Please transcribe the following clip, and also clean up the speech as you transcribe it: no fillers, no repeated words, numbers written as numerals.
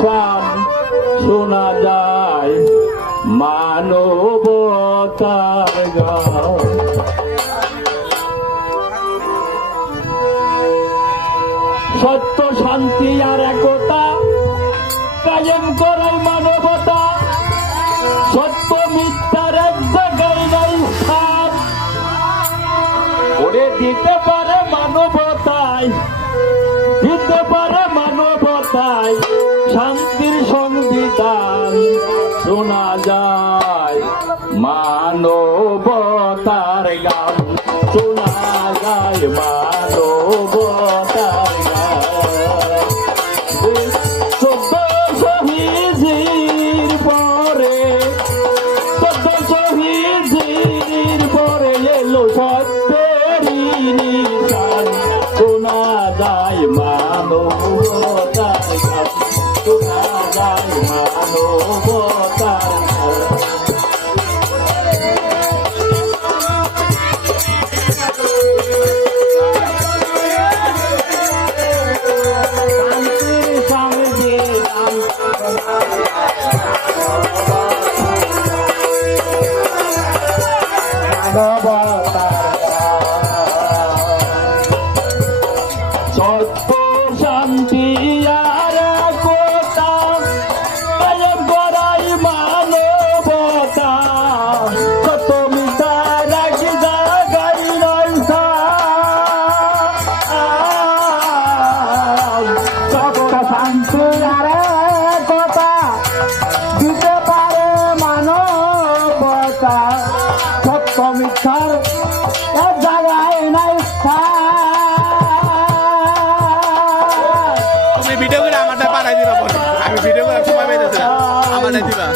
শান শোনা যায় মানবতার গান। সত্য শান্তি আর একতা কায়েম করাই মানবতা। সত্য মিথ্যার এক জায়গায় নাই স্থান, করে দিতে পারে মানবতায়, দিতে পারে মানবতায় শান্তির সংবিধান। শোনা যায় মানবতার গান, শোনা যায় মানবতার গান। চোদ্দ শহীদের পরে, চোদ্দ শহীদের পরে এলো সত্যেরই নিশান। শোনা যায় মানবতার গান, শোনা যায় মানবতার গান। সত্য শান্তি আর একতা কায়েম করাই মানবতা। সত্য মিথ্যার এক জায়গায় নাই স্থান। সত্য শান্তি আর একতা দিতে পারে মানবতা। সত্য মিথ্যার এক জায়গায় নাই স্থান। ভিডিও করে আমারটা পাঠাই দিবা, আমি ভিডিও করে সময় পাইতেছি আমারটা দিবা।